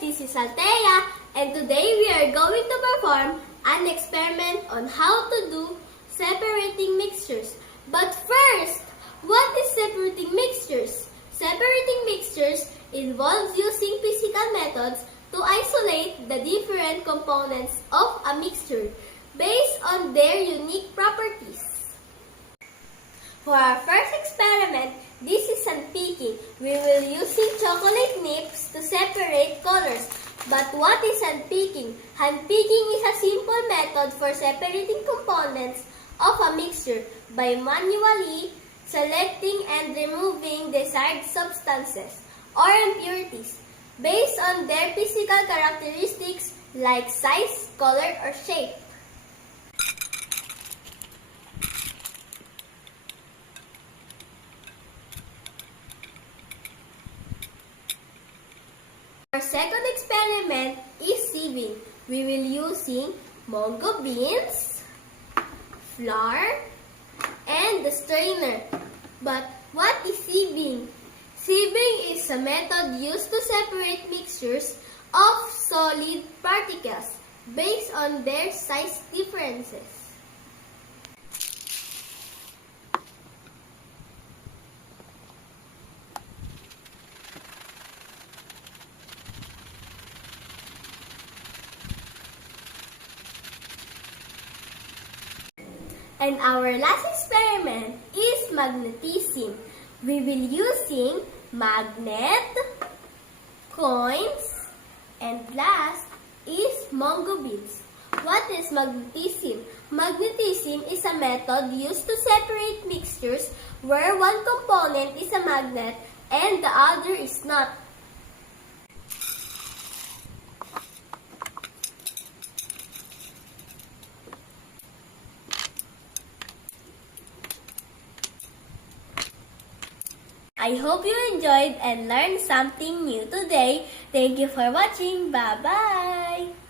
this is Althea, and today we are going to perform an experiment on how to do separating mixtures. But first, what is separating mixtures? Separating mixtures involves using physical methods to isolate the different components of a mixture based on their unique properties. For our first experiment, this is unpicking. We will using chocolate nips to separate colors. But what is handpicking? Handpicking is a simple method for separating components of a mixture by manually selecting and removing desired substances or impurities based on their physical characteristics like size, color, or shape. Our second experiment is sieving. We will using mungo beans, flour, and the strainer. But what is sieving? Sieving is a method used to separate mixtures of solid particles based on their size differences. And our last experiment is magnetism. We will using magnet, coins, and last is mungo beans. What is magnetism? Magnetism is a method used to separate mixtures where one component is a magnet and the other is not. I hope you enjoyed and learned something new today. Thank you for watching. Bye-bye!